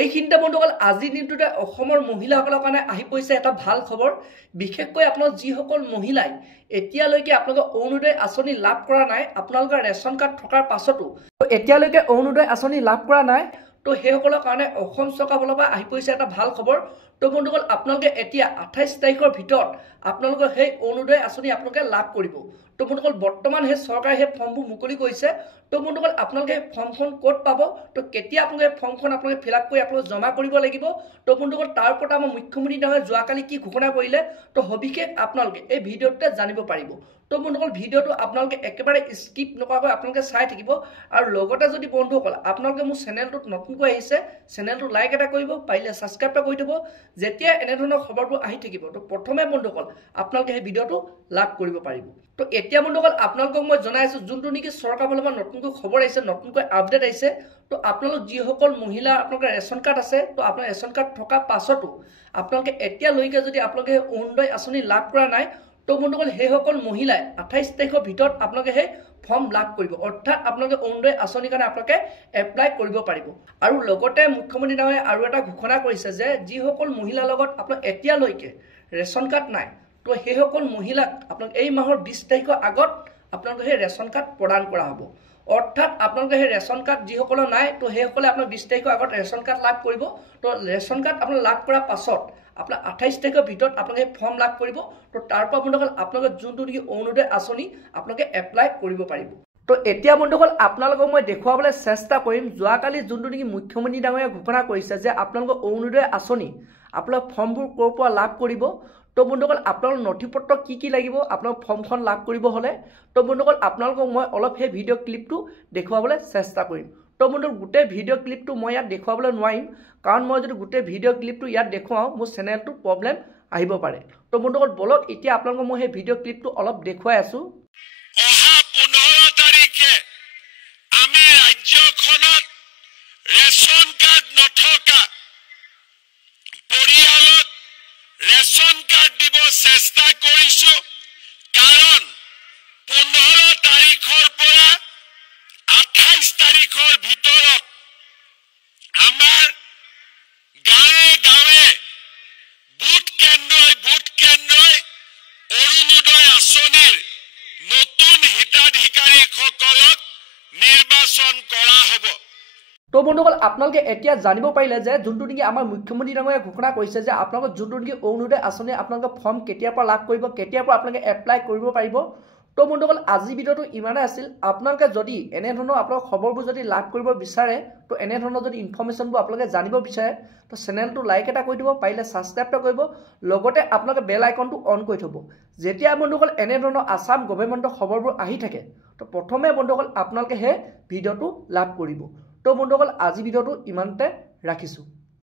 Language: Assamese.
এইখিনিতে বন্ধুসকল আজিৰ দিনটোতে অসমৰ মহিলাসকলৰ কাৰণে আহি পৰিছে এটা ভাল খবৰ। বিশেষকৈ আপোনালোক যিসকল মহিলাই এতিয়ালৈকে আপোনালোকে অৰুণোদয় আঁচনি লাভ কৰা নাই, আপোনালোকৰ ৰেচন কাৰ্ড থকাৰ পাছতো এতিয়ালৈকে অৰুণোদয় আঁচনি লাভ কৰা নাই, তো সেইসকলৰ কাৰণে অসম চৰকাৰৰ ফালৰ পৰা আহি পৰিছে এটা ভাল খবৰ। তো বন্ধুসকল আপোনালোকে এতিয়া 28 তাৰিখৰ ভিতৰত আপোনালোকে সেই অৰুণোদয় আঁচনি আপোনালোকে লাভ কৰিব। তো বন্ধুসকল বৰ্তমান সেই চৰকাৰে সেই ফৰ্মবোৰ মুকলি কৰিছে। তো বন্ধুসকল আপোনালোকে ফৰ্মখন ক'ত পাব, তো কেতিয়া আপোনালোকে ফৰ্মখন আপোনালোকে ফিল আপ কৰি আপোনালোকে জমা কৰিব লাগিব। তো বন্ধুসকল তাৰ ওপৰত আমাৰ মুখ্যমন্ত্ৰী নহয় যোৱাকালি কি ঘোষণা কৰিলে, তো সবিশেষ আপোনালোকে এই ভিডিঅ'টোতে জানিব পাৰিব। তো বন্ধুসকল ভিডিঅ'টো আপোনালোকে একেবাৰে স্কিপ নকৰাকৈ আপোনালোকে চাই থাকিব। আৰু লগতে যদি বন্ধুসকল আপোনালোকে মোৰ চেনেলটোত নতুনকৈ আহিছে, চেনেলটো লাইক এটা কৰিব, পাৰিলে ছাবস্ক্ৰাইব এটা কৰি থ'ব, যেতিয়া এনেধৰণৰ খবৰবোৰ আহি থাকিব তো প্ৰথমে বন্ধুসকল আপোনালোকে সেই ভিডিঅ'টো লাভ কৰিব পাৰিব। তো এতিয়া বন্ধুসকল আপোনালোকক মই জনাইছোঁ যোনটো নেকি চৰকাৰৰ ফালৰ পৰা নতুনকৈ খবৰ আহিছে, নতুনকৈ আপডেট আহিছে। তো আপোনালোক যিসকল মহিলা আপোনালোকৰ ৰেচন কাৰ্ড আছে, তো আপোনাৰ ৰেচন কাৰ্ড থকা পাছতো আপোনালোকে এতিয়ালৈকে যদি আপোনালোকে অৰুণোদয় আঁচনি লাভ কৰা নাই, তো বন্ধুসকল সেইসকল মহিলাই 28 তাৰিখৰ ভিতৰত আপোনালোকে সেই ফৰ্ম লাভ কৰিব, অৰ্থাৎ আপোনালোকে অৰুণোদয় আঁচনিৰ কাৰণে আপোনালোকে এপ্লাই কৰিব পাৰিব। আৰু লগতে মুখ্যমন্ত্ৰী ডাঙৰীয়াই আৰু এটা ঘোষণা কৰিছে যে যিসকল মহিলাৰ লগত আপোনাৰ এতিয়ালৈকে ৰেচন কাৰ্ড নাই, তো সেইসকল মহিলাক আপোনালোকে এই মাহৰ 20 তাৰিখৰ আগত আপোনালোকে সেই ৰেচন কাৰ্ড প্ৰদান কৰা হ'ব। অৰ্থাৎ আপোনালোকে সেই ৰেচন কাৰ্ড যিসকলৰ নাই, তো সেইসকলে আপোনাৰ 20 তাৰিখৰ আগত ৰেচন কাৰ্ড লাভ কৰিব। তো ৰেচন কাৰ্ড আপোনাৰ লাভ কৰাৰ পাছত আপোনাৰ 28 তাৰিখৰ ভিতৰত আপোনালোকে ফৰ্ম লাভ কৰিব। তো তাৰ পৰা বন্ধুসকল আপোনালোকে যোনটো নেকি অৰুণোদয় আঁচনি আপোনালোকে এপ্লাই কৰিব পাৰিব। তো এতিয়া বন্ধুসকল আপোনালোকক মই দেখুৱাবলৈ চেষ্টা কৰিম যোৱাকালি যোনটো নেকি মুখ্যমন্ত্ৰী ডাঙৰীয়াই ঘোষণা কৰিছে যে আপোনালোকৰ অৰুণোদয় আঁচনি আপোনালোক ফৰ্মবোৰ ক'ৰ পৰা লাভ কৰিব। তো বন্ধুসকল আপোনালোকৰ নথিপত্ৰ কি কি লাগিব আপোনালোক ফৰ্মখন লাভ কৰিব হ'লে। তো বন্ধুসকল আপোনালোকক মই অলপ সেই ভিডিঅ' ক্লিপটো দেখুৱাবলৈ চেষ্টা কৰিম। তো বন্ধুসকল গোটেই ভিডিঅ' ক্লিপটো মই ইয়াত দেখুৱাবলৈ নোৱাৰিম, কাৰণ মই যদি গোটেই ভিডিঅ' ক্লিপটো ইয়াত দেখুৱাওঁ মোৰ চেনেলটো প্ৰব্লেম আহিব পাৰে। তো বন্ধুসকল বলক এতিয়া আপোনালোকক মই সেই ভিডিঅ' ক্লিপটো অলপ দেখুৱাই আছোঁ। অহা 15 তাৰিখে আমি ৰাজ্যখনত ৰেচন কাৰ্ড নথকা পৰিয়ালক ৰেচন কাৰ্ড দিব চেষ্টা কৰিছোঁ, কাৰণ 15 তাৰিখৰ পৰা 28 তাৰিখৰ ভিতৰত আমাৰ গাঁৱে গাঁৱে বুথ কেন্দ্ৰই অৰুণোদয় আঁচনিৰ নতুন হিতাধিকাৰীসকলক নিৰ্বাচন কৰা হ'ব। তো বন্ধুসকল আপোনালোকে এতিয়া জানিব পাৰিলে যে যোনটো নেকি আমাৰ মুখ্যমন্ত্ৰী ডাঙৰীয়াই ঘোষণা কৰিছে যে আপোনালোকৰ যোনটো নেকি অৰুণোদয় আঁচনি আপোনালোকে ফৰ্ম কেতিয়াৰ পৰা লাভ কৰিব, কেতিয়াৰ পৰা আপোনালোকে এপ্লাই কৰিব পাৰিব। তো বন্ধুসকল আজিৰ ভিডিঅ'টো ইমানেই আছিল। আপোনালোকে যদি এনেধৰণৰ আপোনালোকৰ খবৰবোৰ যদি লাভ কৰিব বিচাৰে, তো এনেধৰণৰ যদি ইনফৰ্মেশ্যনবোৰ আপোনালোকে জানিব বিচাৰে, তো চেনেলটো লাইক এটা কৰি দিব, পাৰিলে ছাবস্ক্ৰাইব এটা কৰিব, লগতে আপোনালোকে বেল আইকনটো অন কৰি থ'ব। যেতিয়া বন্ধুসকল এনেধৰণৰ আছাম গভৰ্ণমেণ্টৰ খবৰবোৰ আহি থাকে, তো প্ৰথমে বন্ধুসকল আপোনালোকে সেই ভিডিঅ'টো লাভ কৰিব। তো বন্ধুসকল আজি ভিডিঅ'টো ইমানতে ৰাখিছোঁ।